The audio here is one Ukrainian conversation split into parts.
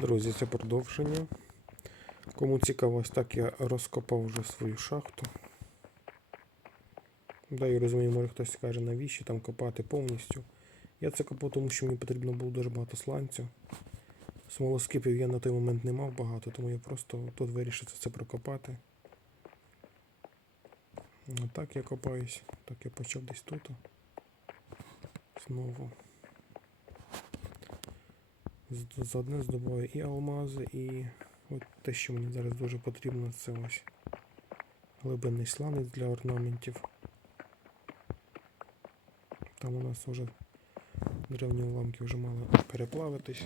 Друзі, це продовження. Кому цікаво, ось так я розкопав вже свою шахту. Да, я розумію, може хтось скаже, навіщо там копати повністю. Я це копав, тому що мені потрібно було дуже багато сланцю. Смолоскипів я на той момент не мав багато, тому я просто тут вирішив це прокопати. А так я копаюсь. Так я почав десь тут. Знову. З- Заодне здобуваю і алмази, і от те, що мені зараз дуже потрібно, це ось глибинний сланець для орнаментів. Там у нас вже древні уламки вже мали переплавитись.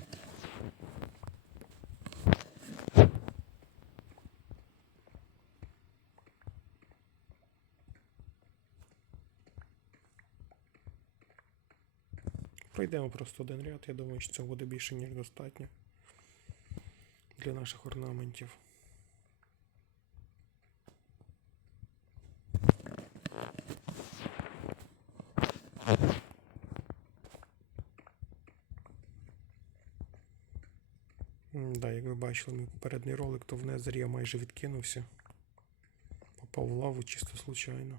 Пройдемо просто один ряд, я думаю, що цього буде більше, ніж достатньо для наших орнаментів. Да, як ви бачили мій попередній ролик, то в Незері я майже відкинувся. Попав в лаву чисто случайно.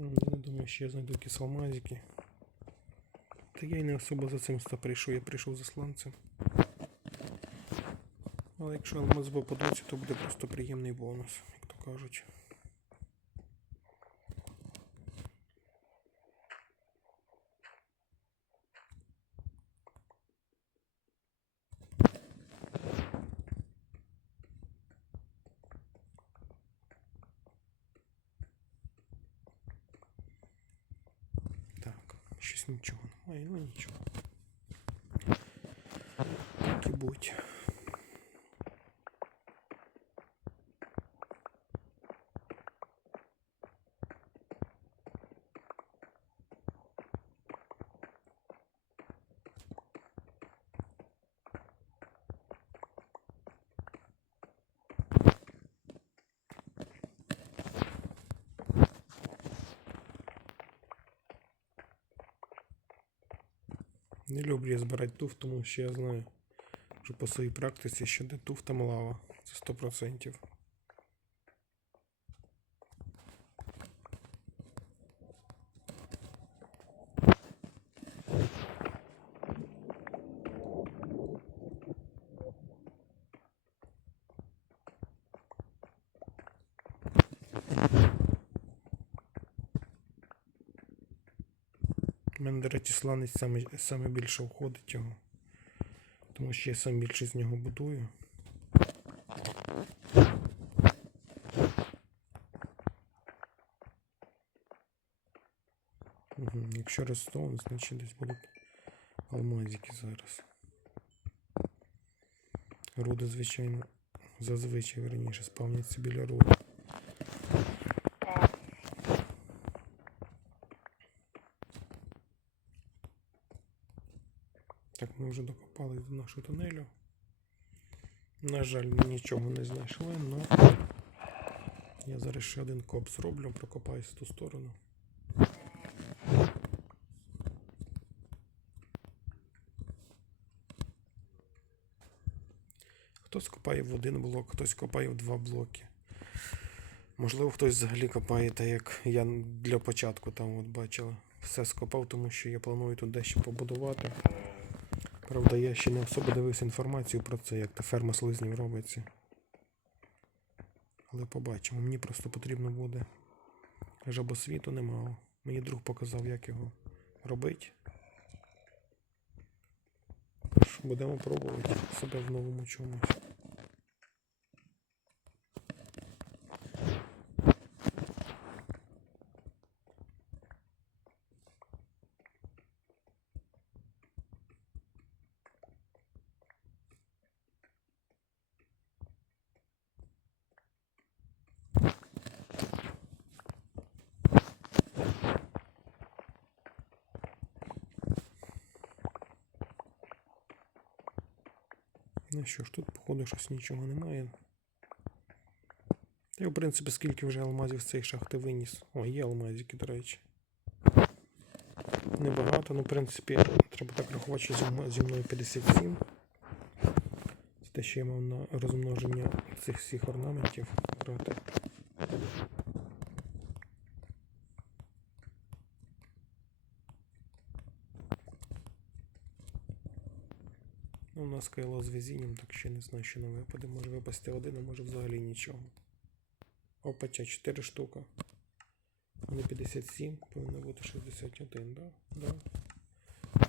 М, Не думаю, ще я знайду якісь алмазики. Та я й не особо за цим ста прийшов, я прийшов за сланцем. Але якщо алмаз попадуться, то буде просто приємний бонус, як то кажуть. Так, щось нічого немає, ну нічого. Так і будь. Не люблю я збирати туф, тому що я знаю, що по своїй практиці, що де туф, там лава. Це 100%. Мене, до речі, сланець саме, саме більше входить його. Тому що я сам більше з нього будую. Угу. Якщо рестон, значить десь будуть алмазики зараз. Руди, звичайно, зазвичай верніше спавняться біля руди. Вже докопались до нашого тунелю. На жаль, нічого не знайшли, але я зараз ще один коп зроблю, прокопаюсь в ту сторону. Хтось копає в один блок, хтось копає в два блоки. Можливо, хтось взагалі копає так, як я для початку там от бачила. Все скопав, тому що я планую тут дещо побудувати. Правда, я ще не особо дивився інформацію про це, як та ферма слизнів робиться. Але побачимо. Мені просто потрібно буде. Жабосвіту немало. Мені друг показав, як його робити. Будемо пробувати себе в новому чомусь. Ну що ж, тут, походу, щось нічого немає. Та й, в принципі, скільки вже алмазів з цієї шахти виніс. О, є алмазики, до речі. Небагато, ну, в принципі, треба так рахувати, що зі мною 57. Це те, що я мав на розмноження цих всіх орнаментів брати. Ну, у нас кайло з везінням, так що не знаю, що не випаде. Може випасти один, а може взагалі нічого. Опача, 4 штука. Не 57, повинно бути 61, да? Да.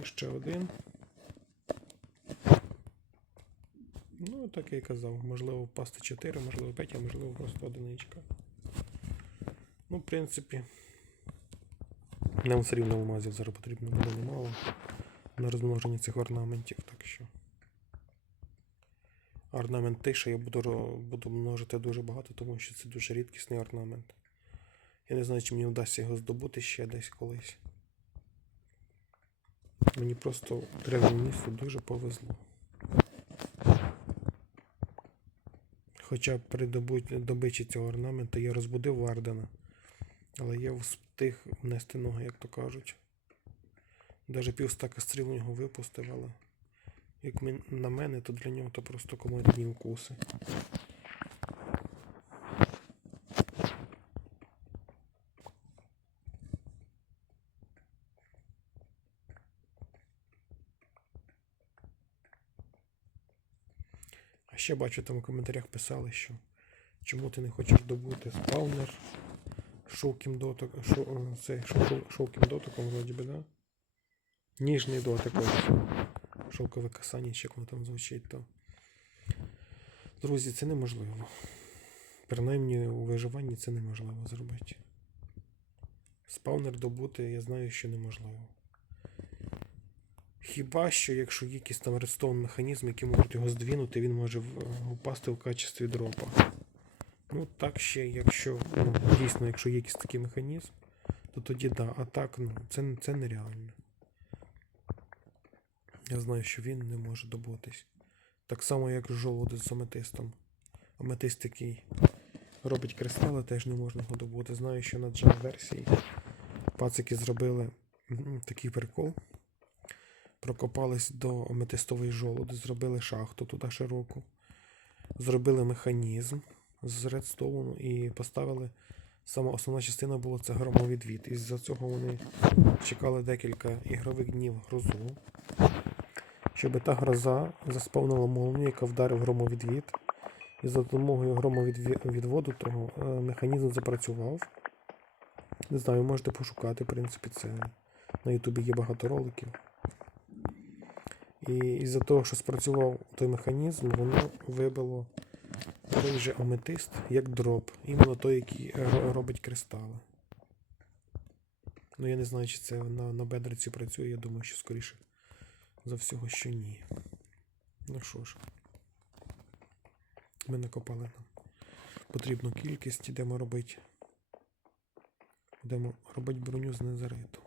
Ще один. Ну, так я і казав. Можливо впасти 4, можливо 5, а можливо просто одиничка. Ну, в принципі. Нам все рівно алмазів зараз потрібно буде немало на розмноження цих орнаментів, так що. Орнамент тиша я буду, буду множити дуже багато, тому що це дуже рідкісний орнамент. Я не знаю, чи мені вдасться його здобути ще десь колись. Мені просто в древньому дуже повезло. Хоча при добичі цього орнаменту я розбудив Вардена, але я встиг внести ноги, як то кажуть. Даже півстака стріл у нього випустив, але як на мене, то для нього то просто командні укуси. А ще бачу, там у коментарях писали, що чому ти не хочеш добути спаунер шовким доток, шо, о, цей шовку- шовким дотоком, вроді би, да? Ніжний дотик. ось. Шовкове касання, чи як воно там звучить, то. Друзі, це неможливо. Принаймні у виживанні це неможливо зробити. Спаунер добути, я знаю, що неможливо. Хіба що, якщо є якийсь там редстоун механізм, який можуть його здвинути, він може впасти в качестві дропа. Ну, так ще, якщо, ну, дійсно, якщо є якийсь такий механізм, то тоді да. А так, ну, це, це нереально. Я знаю, що він не може добутись. Так само, як жолуди з аметистом. Аметист, який робить кристали, теж не можна його добути. Знаю, що на джем версії пацики зробили такий прикол. Прокопались до аметистової жолуди, зробили шахту туди широку, зробили механізм з редстоуну і поставили. Сама основна частина була це громовідвід. І з-за цього вони чекали декілька ігрових днів грозу, щоб та гроза заспавнила молнію, яка вдарив громовідвід. І за допомогою громовідводу того е, механізм запрацював. Не знаю, можете пошукати, в принципі, це на Ютубі є багато роликів. І із-за того, що спрацював той механізм, воно вибило той же аметист як дроп. Іменно той, який робить кристали. Ну, я не знаю, чи це на, на бедриці працює, я думаю, що скоріше за всього, що ні. Ну що ж, ми накопали нам потрібну кількість, ідемо робити. Будемо робити броню з незариту.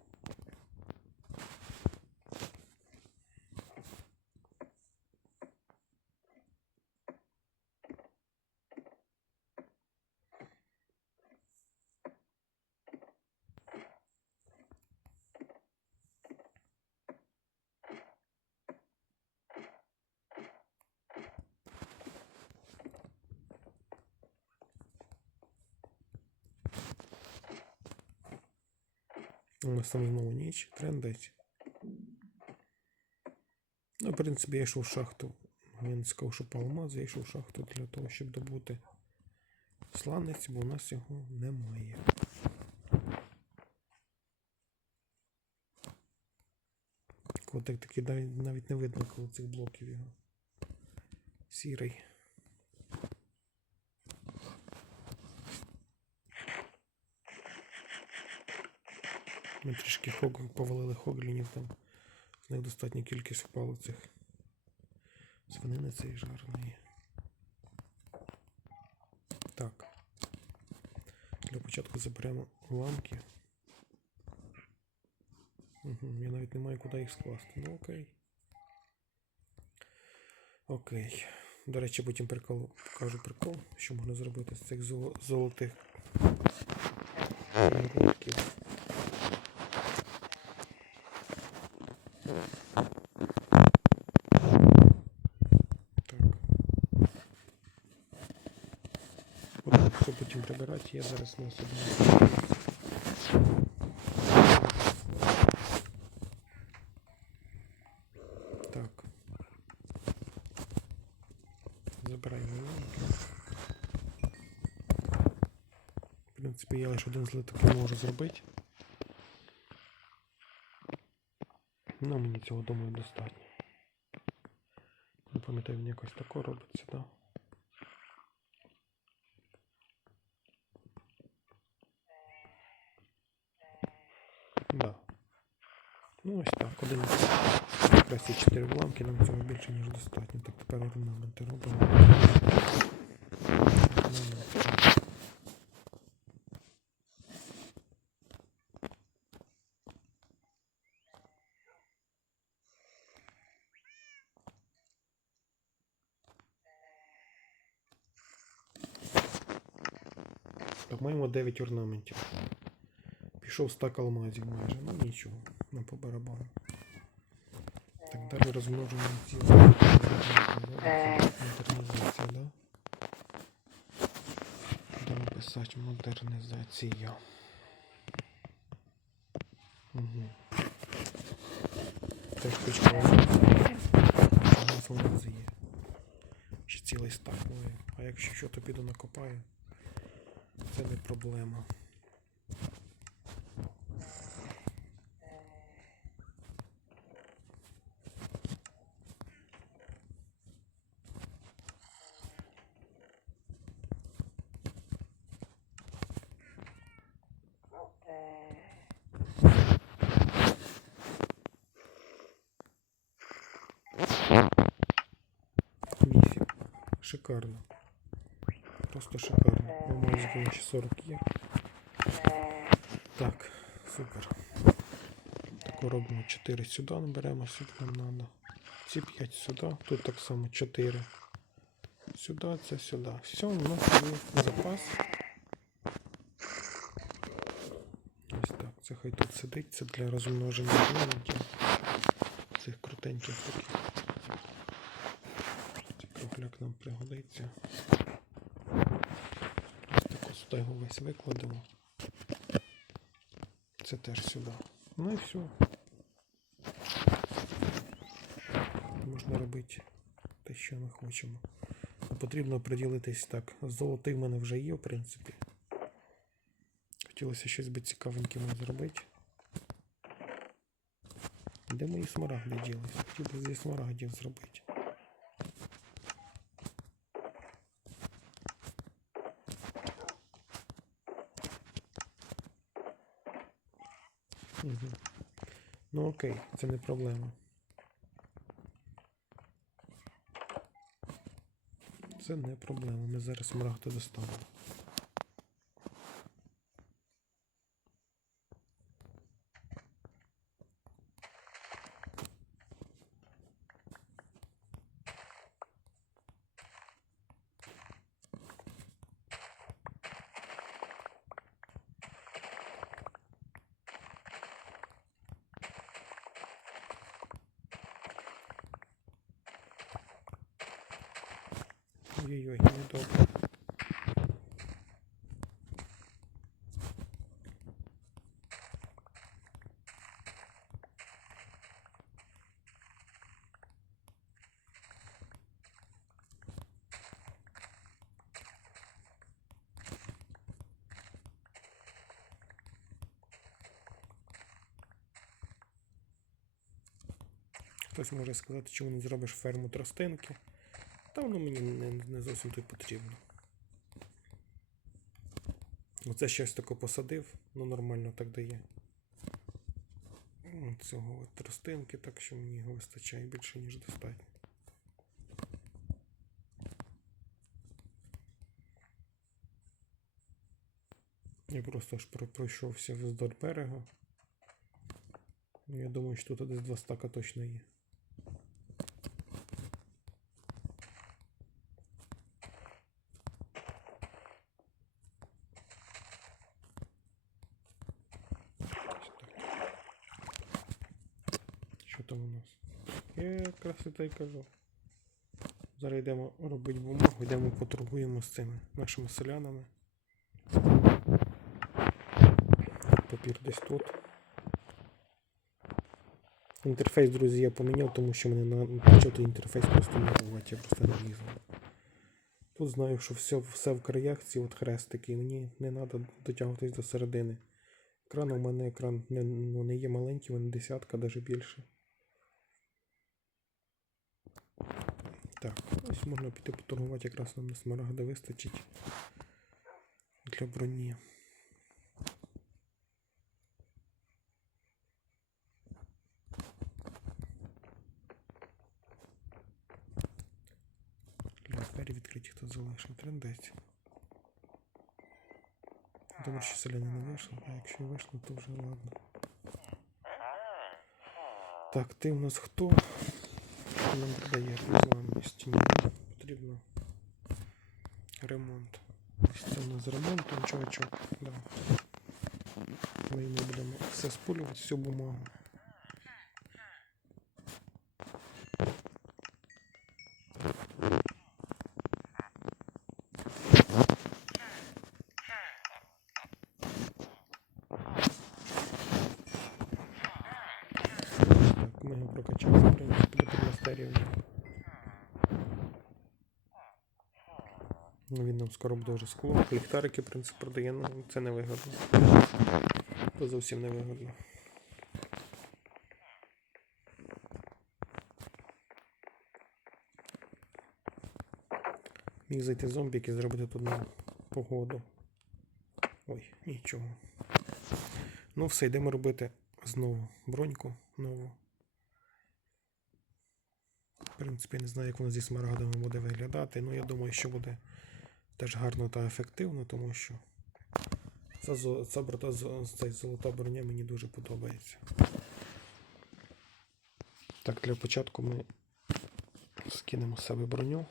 Знову ніч, трендить. Ну, в принципі, я йшов в шахту. Не сказав, що по алмаз, я йшов в шахту для того, щоб добути сланець, бо у нас його немає. Котик такий навіть, не видно коло цих блоків його. Сірий. Ми трішки хог... повалили хоглінів там. З них достатня кількість впало цих свинини цієї жареної. Так. Для початку заберемо ламки. Угу, я навіть не маю куди їх скласти. Ну окей. Окей. До речі, потім прикол, покажу прикол, що можна зробити з цих золотих рудків. Так. Буду все потім прибирати, я зараз на собі. Так. Забираємо лунки. В принципі, я лише один злиток не можу зробити. Ну, мені цього думаю достатньо. Не пам'ятаю, він якось тако робиться, так? Да. Ну ось так, один якраз ці 4 нам цього більше, ніж достатньо. Так, тепер орнаменти робимо. Так, маємо 9 орнаментів. Пішов стак алмазів майже, ну нічого, на по барабану. Далі розмножуємо ці модернізація, да? Будемо писати модернізація. Угу. Теж штучка у нас є. Ще цілий стак має. А якщо що, то піду накопаю. Це не проблема. Шикарно. Просто шикарно. Ну, майже було ще 40 є. Так, супер. Тако робимо 4 сюди, наберемо, скільки нам треба. Ці 5 сюди, тут так само 4. Сюди, це сюди. Все, у нас є запас. Ось так. Це хай тут сидить, це для розмноження. Цих крутеньких таких. Кругляк нам пригодиться. Ось тако сюди його весь викладемо. Це теж сюди. Ну і все. Можна робити те, що ми хочемо. Потрібно приділитись так. Золотий в мене вже є, в принципі. Хотілося щось би цікавеньке зробити. Де мої смарагди ділися? Хотів би зі смарагдів зробити. Угу. Ну окей, це не проблема. Це не проблема. Ми зараз мрагти достанемо. Ой-ой-ой, недобре. Хтось може сказати, чому не зробиш ферму тростинки. Та воно мені не, не зовсім тут потрібно. Оце щось таке посадив, ну нормально так дає. Цього от тростинки, так що мені його вистачає більше, ніж достатньо. Я просто про- пройшовся вздовж берега. Ну, Я думаю, що тут десь два стака точно є. там у нас? Я і та й кажу. Зараз йдемо робити бумагу, йдемо поторгуємо з цими нашими селянами. Папір десь тут. Інтерфейс, друзі, я поміняв, тому що мене на почав той інтерфейс просто нервувати, я просто не влізав. Тут знаю, що все, все в краях, ці от хрестики, мені не треба дотягуватись до середини. Екран у мене екран не, ну, не є маленький, він десятка, навіть більше. Так, ось можна піти поторгувати, якраз нам на смарагди вистачить для броні. Двері відкриті хто залишив. Трендець. Добре, що селяни не вийшло, а якщо вийшло, то вже ладно. Так, ти у нас хто? Нам продає вами стіні? Потрібно ремонт. Ось це у нас ремонт, чувачок. Да. Ми не будемо все спулювати, всю бумагу. Так, ми його прокачали, в принципі, до підмастерів. Ну, Він нам скоро вже скло. Ліхтарики, в принципі, продає, ну це не вигодно. Це зовсім не вигодно. Міг зайти зомбік і зробити тут нам погоду. Ой, нічого. Ну, все, йдемо робити знову броньку нову. В принципі, не знаю, як воно зі смарагдами буде виглядати. Ну, я думаю, що буде теж гарно та ефективно, тому що ця, ця, брота, з- ця золота броня мені дуже подобається. Так, для початку ми скинемо з себе броню.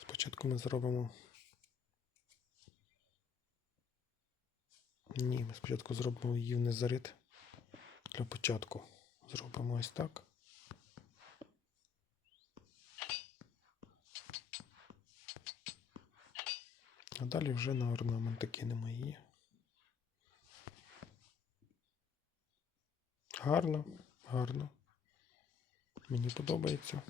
Спочатку ми зробимо. Ні, ми спочатку зробимо її в незарит. Для початку зробимо ось так. А далі вже на орнаменти кинемо її. Гарно, гарно. Мені подобається.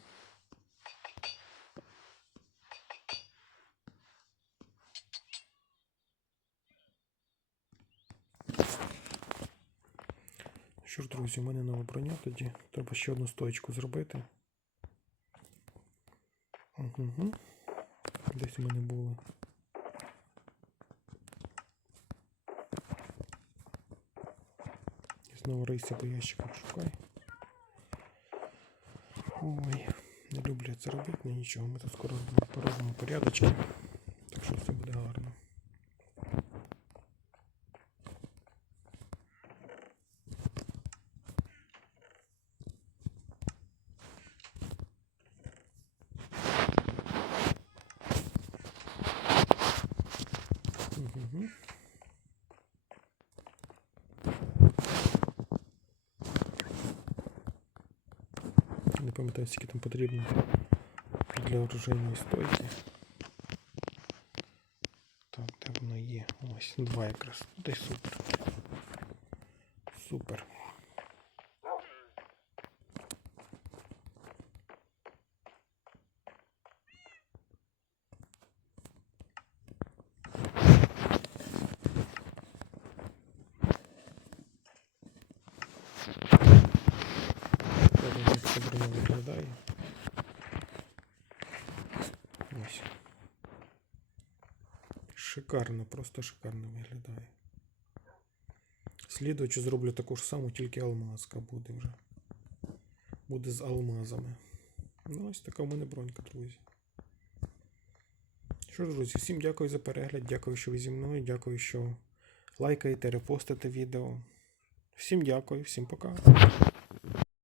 Що ж, друзі, у мене нова броня тоді. Треба ще одну стоечку зробити. Угу. Десь у мене було. Знову рийся по ящиках шукай. Ой, не люблю це робити, ну нічого, ми тут скоро поробимо порядочки. Так що все буде гарно. Угу. Не пам'ятаю, скільки там потрібно для оружейної стойки. Так, де воно є? Ось, два якраз. Десь супер. Супер. Зараз як це броня виглядає. Ось. Шикарно, просто шикарно виглядає. Слідуючи зроблю таку ж саму, тільки алмазка буде вже. Буде з алмазами. Ну, ось така в мене бронька, друзі. Що ж, друзі, всім дякую за перегляд, дякую, що ви зі мною, дякую, що лайкаєте, репостите відео. Всім дякую, всім пока.